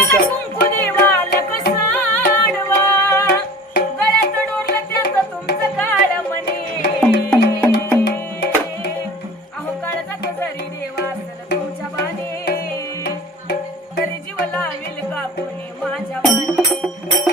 तुमच्या कुंकू देवाला कसा आडवा गळ्यात डोरलं त्याचं तुमचं काळ म्हणे अहो काळजात जरी देवा असेल तुमच्या बाने तरी जीव लावेल का कोणी माझ्या बाने